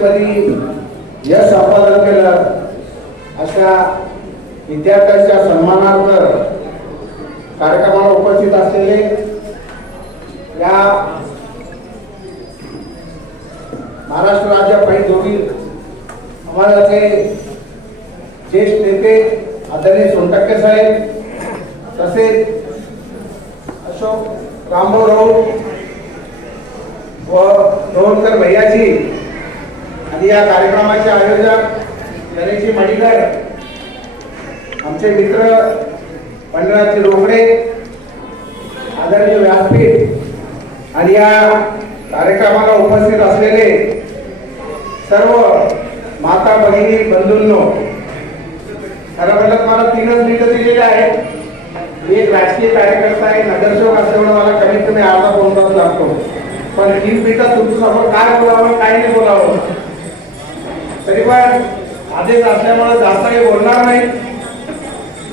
परीक्षेमध्ये यश संपादन केलं अशा विद्यार्थ्यांच्या सन्मानार्थ कार्यक्रमाला उपस्थित असलेले या महाराष्ट्र राज्य पहिली आम्हाला ज्येष्ठ नेते आदरणीय सोनटक्के साहेब तसेच अशोक रामभाऊ राऊत व रोहनकर भैयाजी आणि या कार्यक्रमाचे आयोजक गणेशजी मडिकर आमचे मित्र पंढराजी रोकडे आदरणीय व्यासपीठ आणि या कार्यक्रमाला उपस्थित असलेले सर्व माता बहिणी बंधूंनो खरं म्हणत मला तीनच मिनिटं दिलेली आहेत. मी एक राजकीय कार्यकर्ता आहे नगरसेवक असल्यामुळे मला कमीत कमी अर्धा पाऊण तास लागतो. पण तीन मिनिटात तुमच्यासमोर काय बोलावं काय नाही बोलावं तरी पण आदेश असल्यामुळे जास्त काही बोलणार नाही.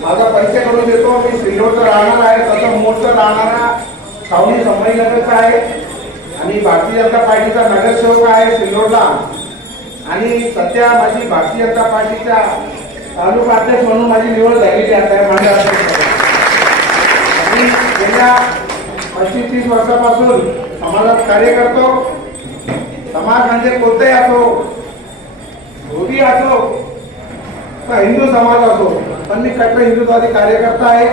माझा परिचय करून देतो मी सिल्लोडचा राहणार आहे तसं मोठं राहणारा छावणी संभाजीनगरचा आहे आणि भारतीय जनता पार्टीचा नगरसेवक आहे सिल्लोडला आणि सध्या माझी भारतीय जनता पार्टीच्या तालुका अध्यक्ष म्हणून माझी निवड झालेली आहे माझ्या मी गेल्या पस्तीस तीस वर्षापासून समाजात कार्य करतो. समाज म्हणजे कोणताही असो धोबी असो का हिंदू समाज असो पण मी कट्टर हिंदुत्वादी कार्यकर्ता आहे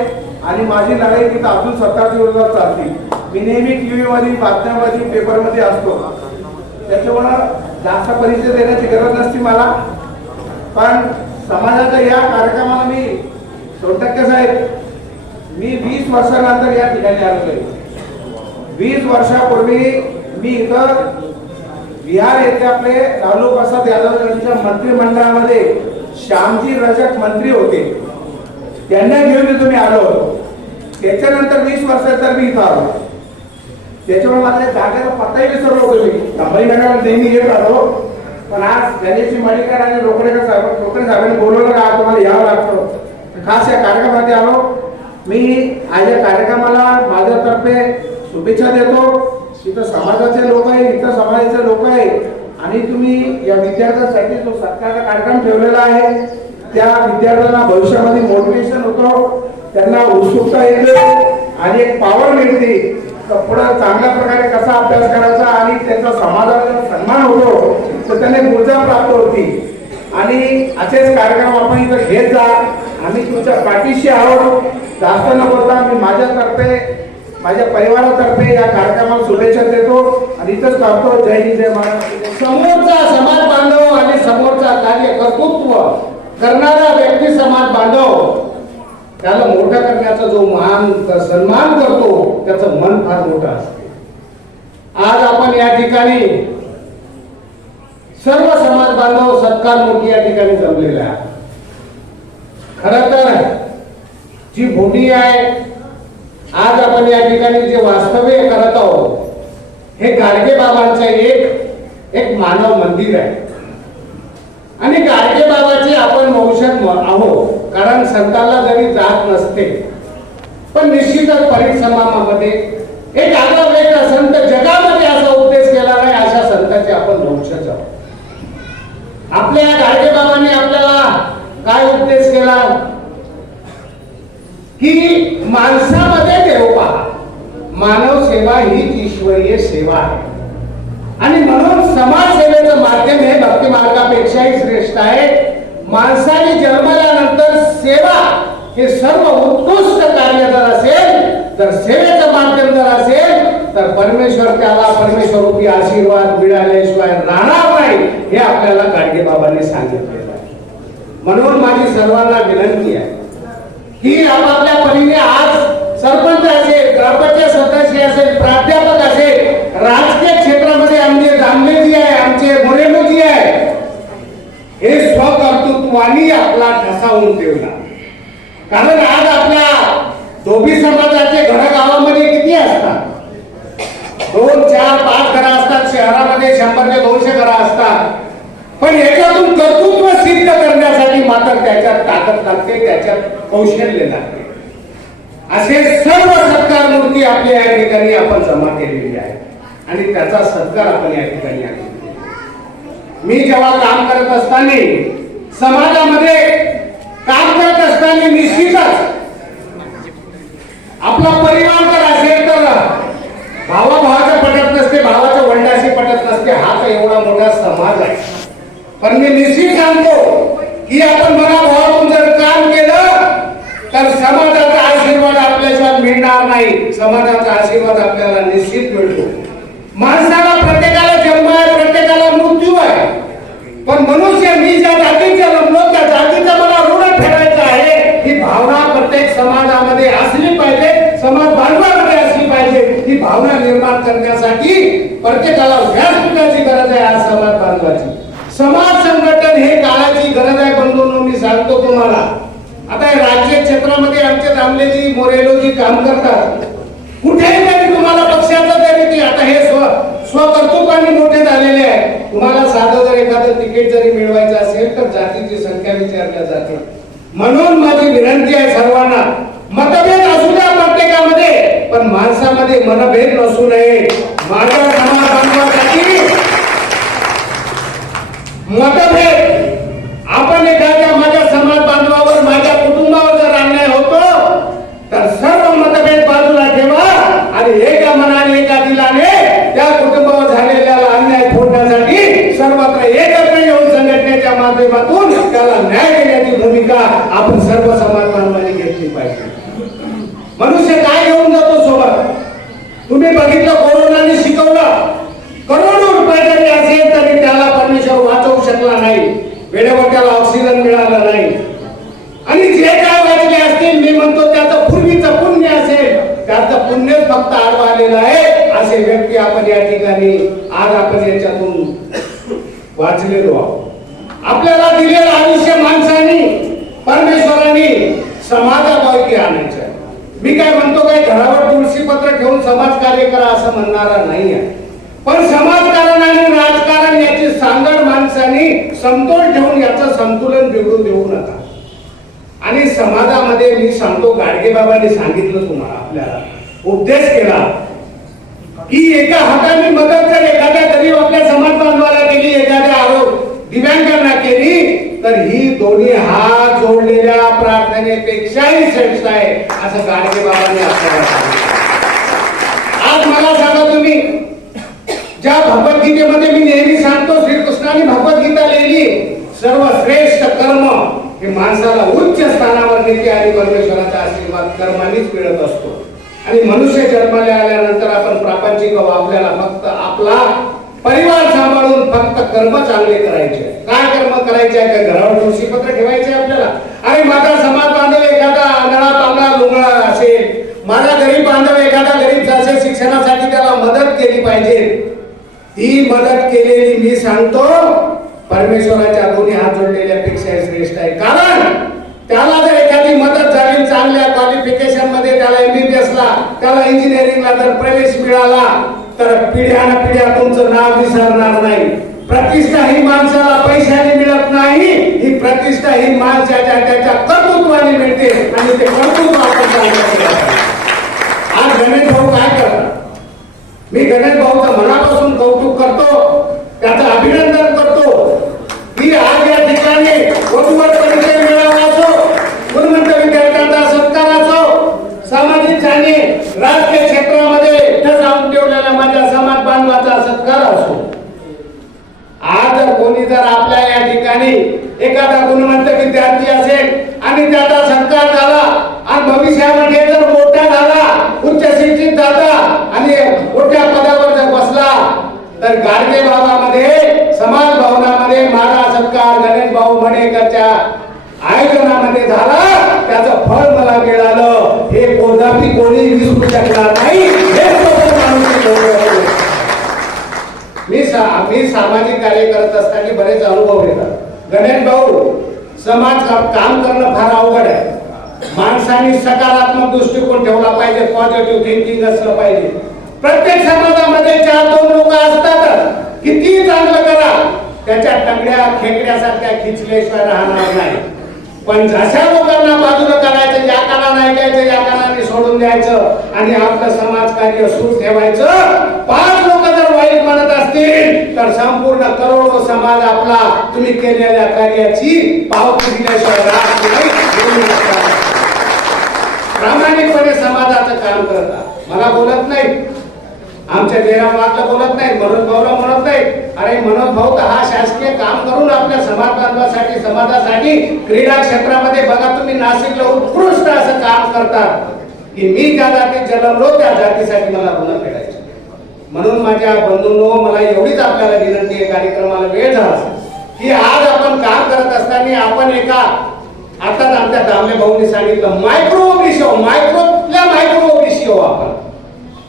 आणि माझी लढाई तिथं अब्दुल सत्तारच्या विरोधात चालते मी नेहमी टीव्ही मध्ये बातम्यामध्ये पेपरमध्ये असतो. त्याच्यामुळं जास्त परिचय देण्याची गरज नसती मला. पण समाजाच्या या कार्यक्रमाला मी सोडटक्के साहेब मी वीस वर्षानंतर या ठिकाणी आलेलो आहे वीस वर्षापूर्वी मी इथं बिहार येथे आपले लालू प्रसाद यादव यांच्या मंत्रिमंडळामध्ये श्यामजी रजक मंत्री होते. त्यांना घेऊन मी तुम्ही आलो. होतो त्याच्यानंतर वीस वर्षानंतर मी इथं आलो. त्याच्यामुळे माझ्या जागेचा पत्ताही विसरलो होतो मी. संभाजीनगरला नेहमी येत आलो पण आज गणेशजी मडिकर आणि रोकडेकर साहेब रोकडे साहेबांनी बोलवलं का? तुम्हाला यावं लागतं. खास या कार्यक्रमामध्ये आलो. मी आज या कार्यक्रमाला माझ्यातर्फे शुभेच्छा देतो. तिथं समाजाचे लोक आहे इथं समाजाचे लोक आहे आणि तुम्ही या विद्यार्थ्यांसाठी जो सरकारचा कार्यक्रम ठेवलेला आहे त्या विद्यार्थ्यांना भविष्यामध्ये मोटिवेशन होतो त्यांना उत्सुकता येते आणि एक पॉवर मिळते. तर पुढं चांगल्या प्रकारे कसा अभ्यास करायचा आणि त्यांचा समाजाचा सन्मान होतो तर त्यांना ऊर्जा प्राप्त होती. आणि असेच कार्यक्रम आपण इथं घेत जा. आम्ही तुमच्या पाठीशी आहोत. जास्त न बोलता मी माझ्यातर्फे माझ्या परिवारातर्फे या कार्यक्रमाला शुभेच्छा देतो आणि इथंच करतो जय हिंद जय महाराष्ट्र. समोरचा समाज बांधव आणि समोरचा कार्य कर्तृत्व करणारा व्यक्ती समाज बांधव त्याला मोठा करण्याचा जो मान सन्मान करतो त्याचं मन फार मोठं असते. आज आपण या ठिकाणी सर्व समाज बांधव सत्कार मोठी या ठिकाणी जमलेला खर तर जी भूमी आहे आज आपण या ठिकाणी जे वास्तव्य करत आहोत हे गाडगे बाबांचं एक एक मानव मंदिर आहे. आणि गाडगे बाबाचे आपण वंशज आहोत कारण संताला जरी जात नसते पण निश्चितच परिसमामध्ये एक आगळा वेगळा संत जगामध्ये असा उपदेश केला नाही अशा संतांचे आपण वंशज आहोत आपल्या गाडगे बाबांनी आपल्याला काय उपदेश केला की माणसामध्ये देव पहा मानव सेवा हीच ईश्वरीय सेवा आहे. आणि म्हणून समाज सेवेचं माध्यम हे भक्ती मार्गापेक्षाही श्रेष्ठ आहे. माणसाने जन्मल्यानंतर सेवा हे सर्व उत्कृष्ट कार्य जर असेल तर सेवेचं माध्यम जर असेल तर परमेश्वर त्याला परमेश्वर रूपी आशीर्वाद मिळाल्याशिवाय राहणार नाही हे आपल्याला गाडगे बाबांनी सांगितलेलं आहे. म्हणून माझी सर्वांना विनंती आहे की आपापल्या परीने आज सरपंच असेल ग्रामपंचायत सदस्य असेल प्राध्यापक असेल राजकीय क्षेत्रामध्ये आमचे दामलेजी आहे आमचे मोरेलोजी आहे. हे स्वकर्तृत्वानी आपला ढसावून ठेवला. कारण आज आपल्या धोबी समाजाचे घर गावामध्ये किती असतात? दोन चार पाच घरं असतात शहरामध्ये शंभर ते दोनशे घरं असतात. पण याच्यातून कर्तृत्व सिद्ध करण्यासाठी मात्र त्याच्यात ताकद लागते त्याच्यात कौशल्य लागते. असे सर्व सत्कार मूर्ती आपल्या या ठिकाणी आपण जमा केलेली आहे आणि त्याचा सत्कार आपण या ठिकाणी आहे. मी जेव्हा काम करत असताना समाजामध्ये काम करत असताना निश्चितच आपला परिवार जर असेल तर भावा भावाचं पटत नसते भावाच्या वडिलाशी पटत नसते. हा तर एवढा मोठा समाज आहे. पण मी निश्चित सांगतो की आपण मला भावातून जर काम केलं तर समाजाचा आशीर्वाद आपल्याशिवाय मिळणार नाही. समाजाचा आशीर्वाद आपल्याला निश्चित मिळतो. माणसाला प्रत्येकाला जन्म आहे प्रत्येकाला मृत्यू आहे. पण मनुष्य मी ज्या जातीचा जन्मलो त्या जातीचा मला ऋण फेडायचा आहे ही भावना प्रत्येक समाजामध्ये असली पाहिजे समाज बांधवामध्ये असली पाहिजे ही भावना निर्माण करण्यासाठी प्रत्येकाला व्यासपीठाची गरज आहे आज समाज बांधवाची. समाज संघटन हे काळाची गरज आहे बंधूंनो मी सांगतो तुम्हाला आता हे राज्य क्षेत्रामध्ये आमचे रामलेजी मोरेलोजी काम करतात कुठेही तरी तुम्हाला पक्षाचं तरी ते आता हे स्व स्वकर्तृत्वाने मोठे झालेले आहे. तुम्हाला साधं जर एखादं तिकीट जरी मिळवायचं असेल तर जातीची संख्या विचारल्या जाते. म्हणून माझी विनंती आहे सर्वांना मतभेद असू द्या प्रत्येकामध्ये पण माणसामध्ये मनभेद नसू नये. माझ्या समाज बांधवासाठी मतभेद आपण एखाद्या माझ्या समाज बांधवावर माझ्या कुटुंबावर जर अन्याय होतो तर सर्व मतभेद बाजूला ठेवा आणि एका मनाने एका दिलाने त्या कुटुंबावर झालेल्या अन्याय फोडण्यासाठी सर्वत्र एकत्र येऊन संघटनेच्या माध्यमातून त्याला न्याय देण्याची भूमिका आपण सर्व समाज बांधवांनी घेतली पाहिजे. मनुष्य काय घेऊन जातो सोबत? तुम्ही बघितलं कोरोनाने शिकवलं. करोडो रुपये जरी असेल तरी त्याला परमेश्वर वाचवू शकला नाही. वेळेवर त्याला ऑक्सिजन मिळाला नाही. आणि जे काय वाचले असतील मी म्हणतो त्याचं पूर्वीचं पुण्य असेल. त्याचं पुण्य फक्त आडवा आलेलं आहे असे व्यक्ती आपण या ठिकाणी आज आपण याच्यातून वाचलेलो आहोत. आपल्याला दिलेलं आयुष्य माणसाने परमेश्वराने समाजापैकी आणायचं आहे. मी काय म्हणतो काय घरावर तुळशी पत्र ठेवून समाज कार्य करा असं म्हणणारा नाही आहे. पण समाजकारण आणि राजकारण याची सांगड माणसाने समतोल ठेवून याचं संतुलन बिघडून देऊ नका. आणि समाजामध्ये मी सांगतो गाडगे बाबांनी सांगितलं तुम्हाला आपल्याला. उपदेश केला. की एका हाताने मदत जर एखाद्या गरीब आपल्या समाज बांधवाला केली एखाद्या आरोप तर ही दोन्ही हात जोडलेल्या प्रार्थनेपेक्षाही श्रेष्ठ आहे असं गाडगे बाबांनी आपल्याला आज मला सांगा तुम्ही ज्या भगवद्गीतेमध्ये मी नेहमी सांगतो श्रीकृष्णाने भगवद्गीता लिहिली सर्वश्रेष्ठ कर्म हे माणसाला उच्च स्थानावर नेते आणि परमेश्वराचा आशीर्वाद कर्मानेच मिळत असतो. आणि मनुष्य जन्माला आल्यानंतर आपण प्रापंचिक आपल्याला फक्त आपला परिवार सांभाळून फक्त कर्म चांगले करायचे. काय कर्म करायचे आहे? काय घरावर तुळशीपत्र ठेवायचे आपल्याला? आणि माझा समाज बांधव एखादा आंधळा पांगळा लुंगळा असेल. माझा गरीब बांधव एखादा गरीब असेल शिक्षणासाठी त्याला मदत केली पाहिजे. ती मदत केलेली मी सांगतो परमेश्वराच्या दोन्ही हात जोडलेल्यापेक्षा श्रेष्ठ आहे. कारण त्याला जर एखादी मदत झाली चांगल्या क्वालिफिकेशनमध्ये त्याला एमबीबीएस ला त्याला इंजिनिअरिंगला जर प्रवेश मिळाला तर पिढ्यान पिढ्या तुमचं नाव विसरणार नाही. प्रतिष्ठा ही माणसाला पैशाने मिळत नाही ही प्रतिष्ठा ही माणसाच्या त्याच्या कर्तृत्वाने मिळते आणि ते कर्तृत्व आपण आज गणेश भाऊ काय करतात? मी गणेश भाऊचं मनापासून कौतुक करतो त्याचं अभिनंदन करतो. की आज या ठिकाणी वधूवर परिचय मिळाला असो गुणवंत विद्यार्थ्यांचा सत्कार असो सामाजिक आणि राजकीय क्षेत्रामध्ये ठसावून ठेवलेला माझ्या समाज बांधवाचा सत्कार असो की जर आपल्या या ठिकाणी एखादा गुणवंत विद्यार्थी असेल आणि त्याचा संकार झाला आणि भविष्यामध्ये जर मोठा झाला उच्च शिक्षित झाला आणि मोठ्या पदावर जर बसला तर गाडगे बाबामध्ये समाज भवनामध्ये माझा सत्कार गणेश भाऊ मणेकरच्या आयोजनामध्ये झाला. त्याचं फळ मला मिळालं. सा सामाजिक कार्य करत असताना बरेच अनुभव येतात. गणेश भाऊ समाज काम करणं फार अवघड आहे. माणसाने सकारात्मक दृष्टिकोन ठेवला पाहिजे पॉझिटिव्ह थिंकिंग असलं पाहिजे. प्रत्येक समाजामध्ये चार दोन लोक असतातच. किती चांगलं करा. त्याच्या टंगड्या खेकड्यासारख्या खिचल्याशिवाय राहणार नाही. पण जशा लोकांना बाजूला करायचं या कानाला ऐकायचं या कानाने सोडून द्यायचं आणि आपलं समाज कार्य सुरू ठेवायचं पाच लोक जर वाईट म्हणत असतील तर संपूर्ण करोडो समाज आपला तुम्ही केलेल्या कार्याची पावती दिल्याशिवाय प्रामाणिकपणे समाजाचं काम करतात मला बोलत नाही आमच्या देरामातला बोलत नाही मनोज भाऊला म्हणत नाही अरे मनोज भाऊ तर हा शासकीय काम करून आपल्या समाज बांधवासाठी समाजासाठी क्रीडा क्षेत्रामध्ये बघा तुम्ही नाशिकला उत्कृष्ट असं काम करतात. की मी ज्या जातीत जन्मलो त्या जातीसाठी मला गुन्हा फेडायचे. म्हणून माझ्या बंधूंनो मला एवढीच आपल्याला विनंती आहे कार्यक्रमाला वेळ झाला की आज आपण काम करत असताना आपण एका आताच आमच्या दामले भाऊनी सांगितलं मायक्रो ओबीसी मायक्रोतल्या मायक्रो ओबीसी हो आपण.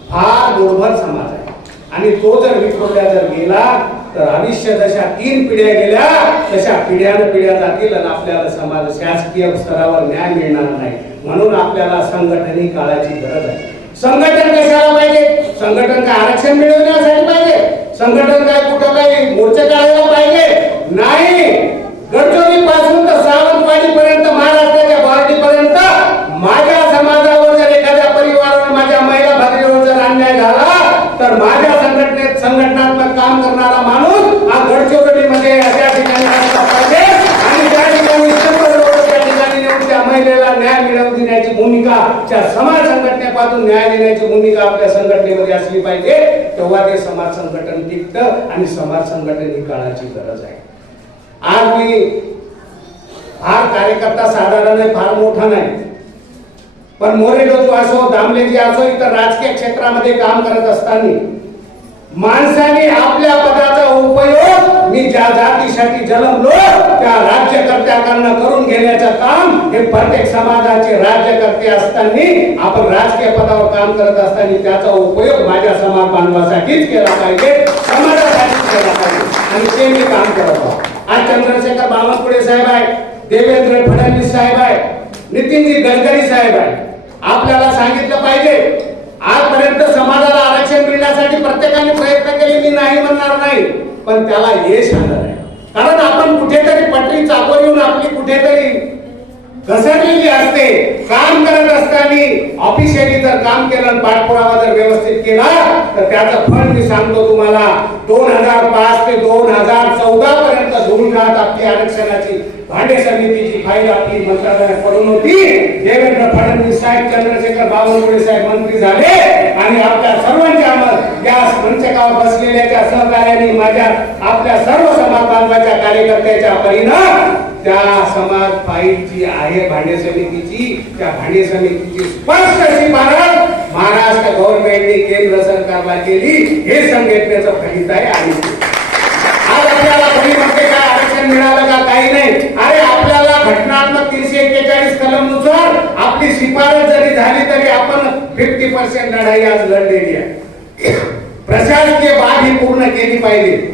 फार दुर्भर समाज आहे. आणि तो जर विखुरल्या जर गेला तर आयुष्य जशा तीन पिढ्या गेल्या तशा पिढ्यान पिढ्या जातील आणि आपल्याला समाज शासकीय स्तरावर न्याय मिळणार नाही. म्हणून आपल्याला संघटनी काळाची गरज आहे. संघटन कशाला पाहिजे? संघटन काय आरक्षण मिळवण्यासाठी पाहिजे? संघटन काय कुठं काही मोर्चा काढायला पाहिजे? नाही. गडचिरोली पासून तर सावंतवाडी पर्यंत महाराष्ट्राच्या गुवाहाटी पर्यंत माझ्या समाजावर जर एखाद्या परिवारावर माझ्या महिला भगिनीवर जर अन्याय झाला तर माझ्या संघटनेत संघटनात्मक काम करणारा माणूस हा गडचिरोलीमध्ये अशा ठिकाणी असला पाहिजे आणि त्या ठिकाणी शंभर लोक त्या ठिकाणी नेऊन त्या महिलेला न्याय मिळवून देण्याची भूमिका त्या समाज संघटनेपासून न्याय देण्याची भूमिका आपल्या संघटनेमध्ये असली पाहिजे तेव्हा ते समाज संघटन टिकतं आणि समाज संघटन ही काळाची गरज आहे. आज मी फार कार्यकर्ता साधारण आहे फार मोठा नाही. पण मोरे लोक असो दामलेजी असो इतर राजकीय क्षेत्रामध्ये काम करत असताना माणसाने आपल्या पदाचा उपयोग मी ज्या जातीसाठी जन्मलो त्या राज्यकर्त्याकडनं करून घेण्याचं काम हे प्रत्येक समाजाचे राज्यकर्ते असताना आपण राजकीय पदावर काम करत असताना त्याचा उपयोग माझ्या समाज बांधवासाठीच केला पाहिजे समाजासाठीच केला पाहिजे. आणि ते मी काम करत आहोत आज चंद्रशेखर बावनकुळे साहेब आहे देवेंद्र फडणवीस साहेब आहे नितीनजी गडकरी साहेब आहे आपल्याला सांगितलं पाहिजे आजपर्यंत समाजाला आरक्षण मिळण्यासाठी प्रत्येकाने प्रयत्न केले मी नाही म्हणणार नाही पण त्याला यश आलं नाही. कारण आपण कुठेतरी पटरी येऊन आपली कुठेतरी घसरलेली असते. काम करत असताना ऑफिशियली जर काम केलं पाठपुरावा जर व्यवस्थित केला तर त्याचं फळ मी सांगतो तुम्हाला दोन हजार पाच ते दोन हजार चौदा पर्यंत दोन आपली आरक्षणाची. भांडे समितीची फाईल आपली मंत्रालयात पडून होती. देवेंद्र फडणवीस साहेब चंद्रशेखर बावनकुळे साहेब मंत्री झाले. आणि आपल्या सर्वांच्या मत या मंचकावर बसलेल्याच्या सहकार्याने माझ्या आपल्या सर्व समाज बांधवाच्या कार्यकर्त्याच्या परिणाम त्या समाज फाईलची आहे भांडे समितीची. त्या भांडे समितीची स्पष्ट शिफारस महाराष्ट्र गव्हर्नमेंटने केंद्र सरकारला केली. हे संघटनेचं फलित आहे आणि आज आपल्याला कोणी म्हणते काय आरक्षण मिळालं का? काही नाही. अरे आपल्याला घटनात्मक तीनशे एक्केचाळीस कलमनुसार आपली शिफारस जरी झाली तरी आपण फिफ्टी पर्सेंट लढाई आज लढलेली आहे. प्रशासकीय बाब ही पूर्ण केली पाहिजे.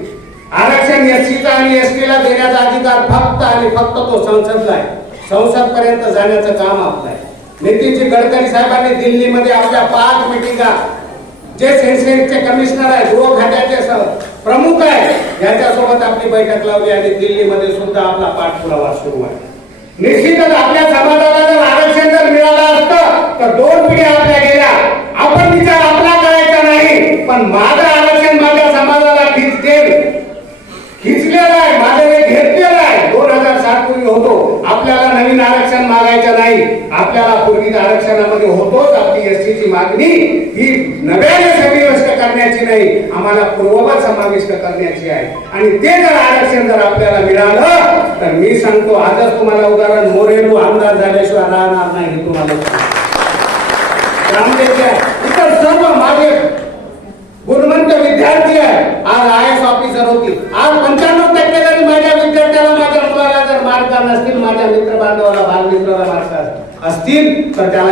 आरक्षण एससीचा आणि एसटीला देण्याचा अधिकार फक्त आणि फक्त तो संसदला आहे. संसद पर्यंत जाण्याचं काम आपलं आहे. नितीनजी गडकरी साहेबांनी दिल्लीमध्ये आपल्या पाच मिटिंगा जे सेन्सेसचे कमिशनर आहे गृह खात्याचे प्रमुख आहे. यांच्यासोबत आपली बैठक लावली आणि दिल्लीमध्ये सुद्धा आपला पाठपुरावा सुरू आहे. निश्चितच आपल्या समाजाला जर आरक्षण जर मिळालं असतं तर दोन पिढ्या आपल्या गेल्या. आपण विचार आपला करायचा नाही पण माझं आरक्षण माझ्या समाजाला खिचते खिचलेलं आहे माझं हे घेतलेलं आहे. दोन हजार सात पूर्वी होतो. आपल्याला नवीन आरक्षण मागायचं नाही. आपल्याला पूर्वी आरक्षणामध्ये होतोच आपली एसटीची मागणी. ही नव्याने समाविष्ट करण्याची नाही आम्हाला पूर्ववत समाविष्ट करण्याची आहे. आणि ते जर आरक्षण जर आपल्याला मिळालं तर मी सांगतो आजच तुम्हाला उदाहरण मोरेलू आमदार झाल्याशिवाय राहणार नाही हे तुम्हाला इतर सर्व माझे गुणवंत विद्यार्थी आहे. आज आय एस ऑफिसर होती आज पंच्याण्णव टक्के जरी माझ्या विद्यार्थ्याला माझ्या मुलाला जर मार्क नसतील माझ्या मित्र बांधवाला बालमित्राला मार्क असतील तर त्याला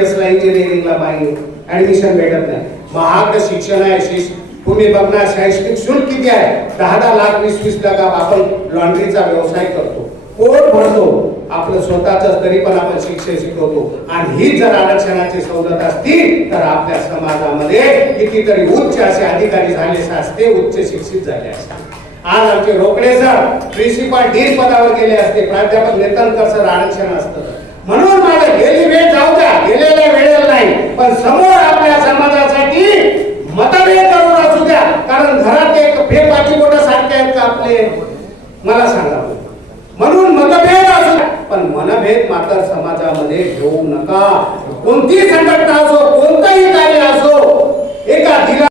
एस ला इंजिनिअरिंगला पाहिजे ऍडमिशन भेटत नाही. महाग शिक्षण आहे तुम्ही बघणार शैक्षणिक शुल्क किती आहे? दहा दहा लाख वीस वीस लाख आपण लॉन्ड्रीचा व्यवसाय करतो. कोण भरतो? आपलं स्वतःच तरी पण आपण शिक्षण शिकवतो. आणि ही जर आरक्षणाची सवलत असती तर आपल्या समाजामध्ये कितीतरी उच्च असे अधिकारी झाले असते उच्च शिक्षित झाले असते आज आमचे रोकडे सर प्रिन्सिपल डीन पदावर गेले असते. प्राध्यापक नेतनकर सर आरक्षण असतं. म्हणून होता गेलेल्या वेळेला नाही. पण समोर आपल्या समाजासाठी मतभेद करून असू द्या कारण घरात एक फेपाची बोट सारखे आहेत का आपले? मला सांगा. म्हणून मतभेद असू द्या. पण मनभेद मात्र समाजामध्ये घेऊ नका. कोणतीही संघटना असो कोणतंही कार्य असो एका दिला